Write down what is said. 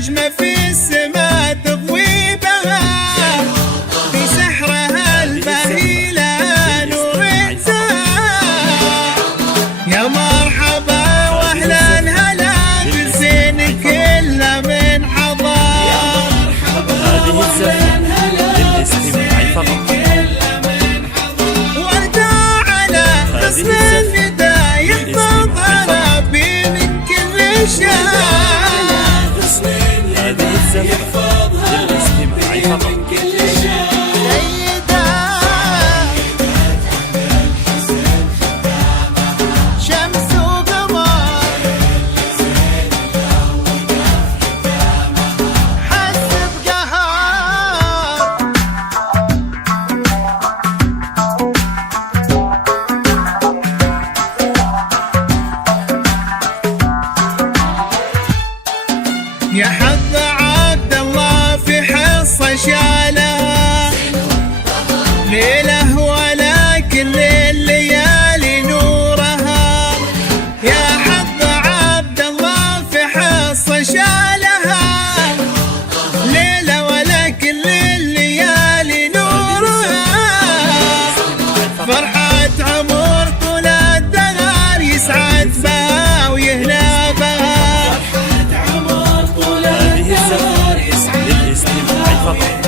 نجمة في السماء تضوي بها في سحرها البهي لها نور انتهى. يا مرحبا واهلا هلا بالزين كله من حضار. يا مرحبا واهلا هلا بالزين كله من حضار. وردة على غصن الندى يحفظها ربي من كل شر. يحفظها من كل شر. سيدة شمس وقمر حس بقهر. يا حظ عبد الله في حصة شالها ليله ولكن لليالي نورها. يا حظ عبد الله في حصة شالها ليله ولكن لليالي نورها. فرحة عمر طول الدهر يسعد بها ويهنا بها. فرحة عمر طول الدهر يسعد بها.